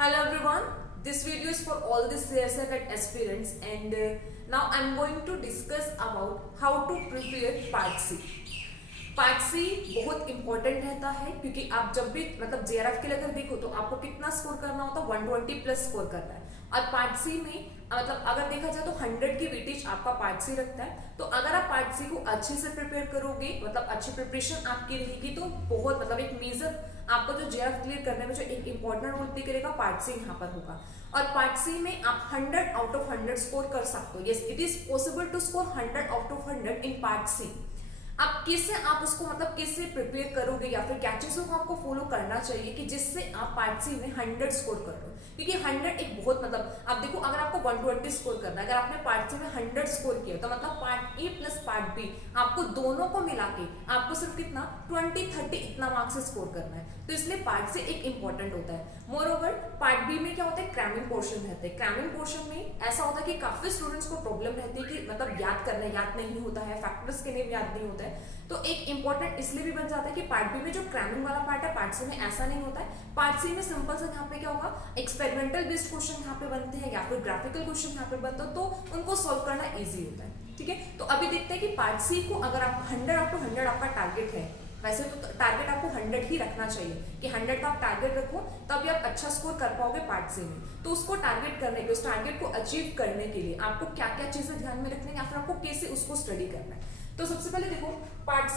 Hello everyone, this video is for all the CSFET aspirants and now I am going to discuss about how to prepare Part C. Part C बहुत important रहता है क्योंकि आप जब भी मतलब JRF के लिए अगर देखो तो आपको कितना स्कोर करना होता है 120 प्लस स्कोर करना है। और पार्ट सी में मतलब अगर देखा जाए तो 100 की वेटेज आपका पार्ट सी रखता है। तो अगर आप पार्ट सी को अच्छे से प्रिपेयर करोगे मतलब अच्छी प्रिपरेशन आपकी रहेगी तो बहुत मतलब एक मेजर आपको जो जेआरएफ क्लियर करने में जो एक इंपॉर्टेंट रोल प्ले करेगा पार्ट सी यहाँ पर होगा। और पार्ट सी में आप 100 आउट ऑफ 100 स्कोर कर सकते हो। Yes, it is possible to score 100 out of 100 in part C. आप किससे आप उसको मतलब किससे प्रिपेयर करोगे या फिर क्या चीजों को आपको फॉलो करना चाहिए कि जिससे आप पार्ट सी में 100 स्कोर कर लो। क्योंकि 100 एक बहुत मतलब आप देखो अगर आपको 120 स्कोर करना है, अगर आपने पार्ट सी में 100 स्कोर किया तो मतलब part A plus part B आपको दोनों को मिला के आपको सिर्फ कितना 20-30 इतना मार्क्स स्कोर करना है। तो इसलिए पार्ट से एक इंपॉर्टेंट होता है। मोर ओवर पार्ट बी में क्या होता है, क्रैमिंग पोर्शन रहता है। क्रैमिंग पोर्शन में ऐसा होता है कि काफी स्टूडेंट्स को प्रॉब्लम रहती है कि मतलब याद नहीं होता है, फैक्टर्स के लिए याद नहीं होता है। तो एक इंपॉर्टेंट इसलिए भी बन जाता है कि पार्ट बी में जो क्रैमिंग वाला पार्ट है पार्ट सी में ऐसा नहीं होता है। पार्ट सी में सिंपल सा यहाँ पे क्या होगा, एक्सपेरिमेंटल बेस्ड क्वेश्चन यहाँ पे बनते हैं या फिर ग्राफिकल क्वेश्चन यहाँ पे बनते हैं, तो उनको सॉल्व करना इजी होता है। ठीक है, तो अभी देखते हैं कि पार्ट सी को अगर आप 100 आउट ऑफ 100 आपका टारगेट है, वैसे तो टारगेट आपको 100 ही रखना चाहिए कि 100 का आप टारगेट रखो तभी आप अच्छा स्कोर कर पाओगे पार्ट सी में। तो उसको टारगेट करने के उस टारगेट को अचीव करने के लिए आपको क्या क्या चीजें ध्यान में रखनी है या फिर आपको कैसे उसको स्टडी करना है। तो सबसे पहले देखो पार्ट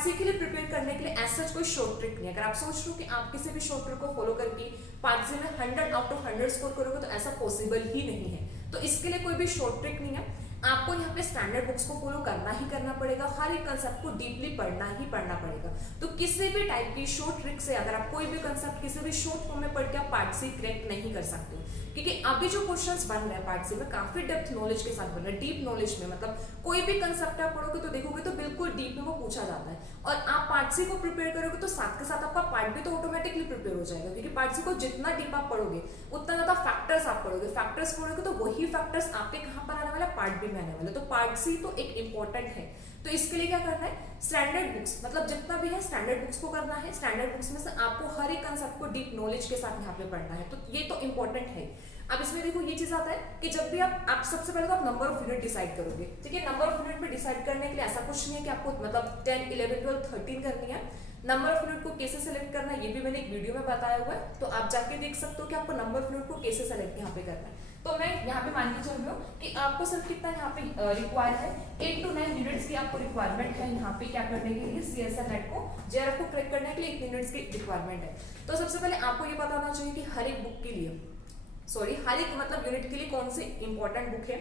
सी के लिए प्रिपेयर करने के लिए ऐसा कोई शॉर्ट ट्रिक नहीं है। अगर आप सोच रहे हो कि आप किसी भी शॉर्ट ट्रिक को फॉलो करके पार्ट सी में 100 आउट ऑफ 100 स्कोर करोगे तो ऐसा पॉसिबल ही नहीं है। तो इसके लिए कोई भी शॉर्ट ट्रिक नहीं है। आपको यहाँ पे स्टैंडर्ड बुक्स को फॉलो करना ही करना पड़ेगा, हर एक कंसेप्ट को डीपली पढ़ना ही पढ़ना पड़ेगा। तो किसी भी टाइप की शॉर्ट ट्रिक से अगर आप कोई भी कंसेप्ट किसी भी शॉर्ट फॉर्म में पढ़ के आप पार्ट सी क्रैक नहीं कर सकते हो। क्योंकि अभी जो क्वेश्चंस बन रहे हैं पार्ट सी में काफी डेप्थ नॉलेज के साथ बन रहे हैं, डीप नॉलेज में मतलब कोई भी कंसेप्ट आप पढ़ोगे तो देखोगे तो बिल्कुल डीप में वो पूछा जाता है। और आप पार्ट सी को प्रिपेयर करोगे तो साथ के साथ आपका पार्ट बी तो ऑटोमेटिकली प्रिपेयर हो जाएगा। क्योंकि पार्ट सी को जितना डीप आप पढ़ोगे उतना ज्यादा फैक्टर्स आप पढ़ोगे, फैक्टर्स पढ़ोगे तो वही फैक्टर्स आपके कहाँ पर आने वाला, पार्ट बी में आने वाला। तो पार्ट सी तो एक इंपॉर्टेंट है। तो इसके लिए क्या करना है, स्टैंडर्ड बुक्स मतलब जितना भी है स्टैंडर्ड बुक्स को करना है। स्टैंडर्ड बुक्स में से आपको हर एक कंसेप्ट को डीप नॉलेज के साथ यहाँ पे पढ़ना है। तो ये तो इंपॉर्टेंट है। अब इसमें देखो ये चीज आता है कि जब भी आप सबसे पहले तो आप नंबर ऑफ यूनिट डिसाइड करोगे। ठीक है, नंबर ऑफ यूनिट में डिसाइड करने के लिए ऐसा कुछ नहीं है कि आपको मतलब 10, 11, 12, 13 करनी है। नंबर ऑफ यूनिट को कैसे सेलेक्ट करना है ये भी मैंने एक वीडियो में बताया हुआ है, तो आप जाके देख सकते हो कि आपको नंबर ऑफ यूनिट को कैसे सेलेक्ट यहाँ पे करना है। तो मैं यहाँ पे मान के चल रही हूँ कि आपको सिर्फ कितना यहाँ पे रिक्वायर है 8 to 9 यूनिट्स की आपको रिक्वायरमेंट है यहाँ पे क्या करने के लिए, सीएसएफ को जेआरएफ को क्रैक करने के लिए 8 यूनिट्स की रिक्वायरमेंट है। तो सबसे पहले आपको ये पता होना चाहिए कि हर एक बुक के लिए हर एक मतलब यूनिट के लिए कौन सी इंपॉर्टेंट बुक है।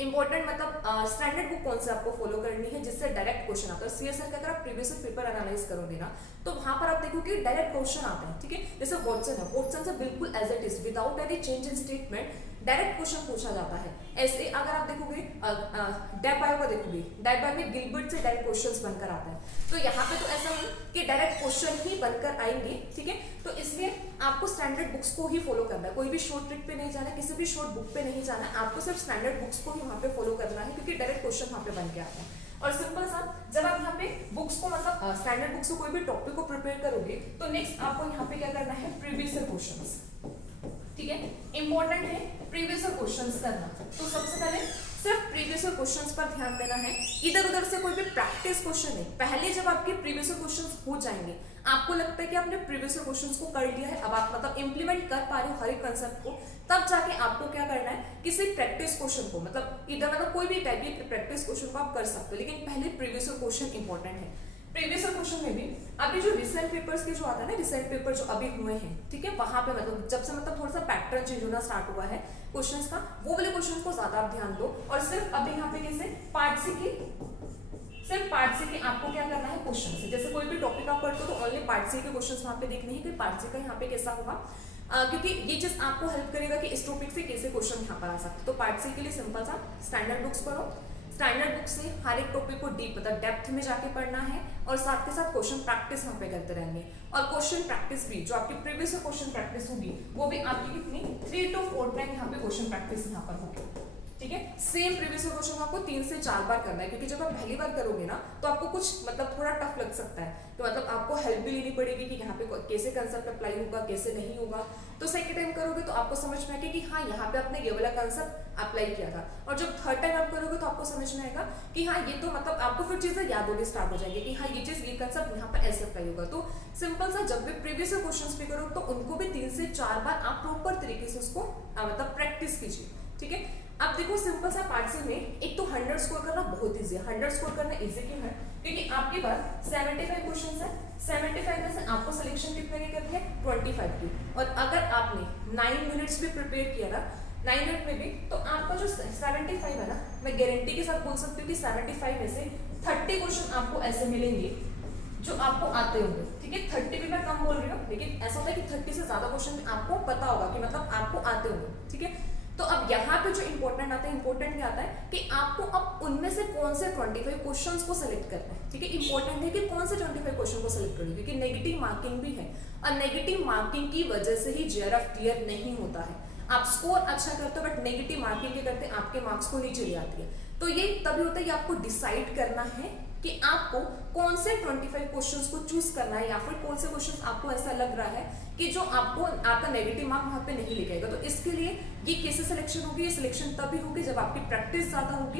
इंपॉर्टेंट मतलब स्टैंडर्ड बुक कौन से आपको फॉलो करनी है जिससे डायरेक्ट क्वेश्चन आता है। सीएसएफ का अगर आप प्रीवियस पेपर एनालाइज करोगे ना तो वहां पर आप देखोगे डायरेक्ट क्वेश्चन आते हैं। ठीक है, जैसे वाटसन है, वाटसन से बिल्कुल as it is without any change in statement direct question पूछा जाता है। ऐसे अगर आप देखोगे डेप बायो का देखोगे, डेप बायो में गिलबर्ट से डायरेक्ट क्वेश्चंस बनकर आता है। तो यहाँ पे तो ऐसा नहीं कि डायरेक्ट क्वेश्चन ही बनकर आएंगे। ठीक है, तो इसलिए आपको स्टैंडर्ड बुक्स को ही फॉलो करना है, कोई भी शॉर्ट ट्रिक पे नहीं जाना है, किसी भी शॉर्ट बुक पे नहीं जाना है, आपको सिर्फ स्टैंडर्ड बुक्स को ही वहाँ पे फॉलो करना है क्योंकि डायरेक्ट क्वेश्चन वहाँ पे बन के आता है। और सिंपल सा जब आप यहाँ पे बुक्स को मतलब स्टैंडर्ड बुक्स को कोई भी टॉपिक को प्रिपेयर करोगे तो नेक्स्ट आपको यहाँ पे क्या करना है, प्रीवियस क्वेश्चंस। ठीक है, इंपॉर्टेंट है प्रीवियस क्वेश्चंस करना। तो सबसे पहले सिर्फ प्रीवियस क्वेश्चंस पर ध्यान देना है, इधर उधर से कोई भी प्रैक्टिस क्वेश्चन नहीं। पहले जब आपके प्रीवियस क्वेश्चंस हो जाएंगे, आपको लगता है कि आपने प्रीवियस क्वेश्चंस को कर लिया है, अब आप मतलब इंप्लीमेंट कर पा रहे हो हर एक कंसेप्ट को, तब जाके आपको क्या करना है, किसी प्रैक्टिस क्वेश्चन को मतलब इधर मतलब कोई भी टाइप की प्रैक्टिस क्वेश्चन को आप कर सकते हो, लेकिन पहले प्रीवियस क्वेश्चन इंपॉर्टेंट है। प्रीवियस क्वेश्चन में भी अभी जो रिसेंट पेपर्स के जो आता है ना, रिसेंट पेपर जो अभी हुए हैं, ठीक है, वहां पे मतलब जब से मतलब थोड़ा सा पैटर्न चेंज होना स्टार्ट हुआ है क्वेश्चंस का, वो वाले क्वेश्चन को ज्यादा आप ध्यान दो। और सिर्फ अभी यहाँ पे कैसे पार्ट सी के आपको क्या करना है, क्वेश्चन से जैसे कोई भी टॉपिक आप पढ़ते हो तो ओनली पार्ट सी के क्वेश्चंस वहां पे देखने हैं कि पार्ट सी का यहाँ पे कैसा होगा, क्योंकि ये चीज आपको हेल्प करेगा कि इस टॉपिक से कैसे क्वेश्चन यहाँ पर आ सकते। तो पार्ट सी के लिए सिंपल सा स्टैंडर्ड बुक्स पढ़ो, स्टैंडर्ड बुक से हर एक टॉपिक को डीप मतलब डेप्थ में जाके पढ़ना है और साथ के साथ क्वेश्चन प्रैक्टिस वहां पे करते रहेंगे। और क्वेश्चन प्रैक्टिस भी जो आपकी प्रीवियस क्वेश्चन प्रैक्टिस होगी वो भी आपकी कितनी 3 to 4 टाइम यहाँ पे क्वेश्चन प्रैक्टिस यहाँ पर होगी। ठीक है। सेम प्रीवियस क्वेश्चन को आपको 3 से 4 बार करना है, क्योंकि जब आप पहली बार करोगे ना तो आपको कुछ मतलब थोड़ा टफ लग सकता है, तो मतलब आपको हेल्प भी लेनी पड़ेगी कि यहाँ पे कैसे कंसेप्ट अप्लाई होगा कैसे नहीं होगा। तो सेकंड टाइम करोगे तो आपको समझ में आएगा कि हाँ यहाँ पे आपने ये वाला कंसेप्ट अप्लाई किया था, और जब थर्ड टाइम आप करोगे तो आपको समझ में आएगा कि हाँ ये तो मतलब आपको फिर चीजें याद होनी स्टार्ट हो जाएंगी कि हाँ ये चीज ये कंसेप्ट यहाँ पे ऐसे अप्लाई होगा। तो सिंपल सा जब भी प्रीवियस क्वेश्चंस भी करो तो उनको भी 3 से 4 बार आप प्रॉपर तरीके से उसको मतलब प्रैक्टिस कीजिए, ठीक है। अब देखो सिंपल सा पार्ट सी में एक तो 100 स्कोर करना बहुत इजी है। 100 स्कोर करना इजी क्यों है? क्योंकि आपके पास 75 क्वेश्चंस है, 75 में से आपको सिलेक्शन कितने की करनी है? 25 की। और अगर आपने 9 मिनट्स भी प्रिपेयर किया ना, 9 मिनट में भी, तो आपका जो 75 है ना, मैं गारंटी के साथ बोल सकती हूँ कि 75 में से 30 क्वेश्चन आपको ऐसे मिलेंगे जो आपको आते होंगे, ठीक है। 30 भी मैं कम बोल रही हूँ, लेकिन ऐसा होता है कि 30 से ज्यादा क्वेश्चन आपको पता होगा कि मतलब आपको आते होंगे, ठीक है। तो अब यहाँ पे जो इंपॉर्टेंट आता है, इंपॉर्टेंट क्या आता है कि आपको अब उनमें से कौन से 25 क्वेश्चंस को सिलेक्ट करना है, ठीक है। इंपॉर्टेंट है कि कौन से 25 क्वेश्चन को सिलेक्ट करोगे, क्योंकि नेगेटिव मार्किंग भी है, और नेगेटिव मार्किंग की वजह से ही जेआरएफ क्लियर नहीं होता है। आप स्कोर अच्छा करते हो बट नेगेटिव मार्किंग के करते आपके मार्क्स को नीचे ले आती है। तो ये तभी होता है कि आपको डिसाइड करना है कि आपको कौन से 25 क्वेश्चंस को चूज करना है, या फिर कौन से क्वेश्चंस आपको ऐसा लग रहा है कि जो आपको आपका नेगेटिव मार्क वहां पे नहीं लेके आएगा। तो इसके लिए ये कैसे सिलेक्शन होगी? ये सिलेक्शन तभी होगी जब आपकी प्रैक्टिस ज्यादा होगी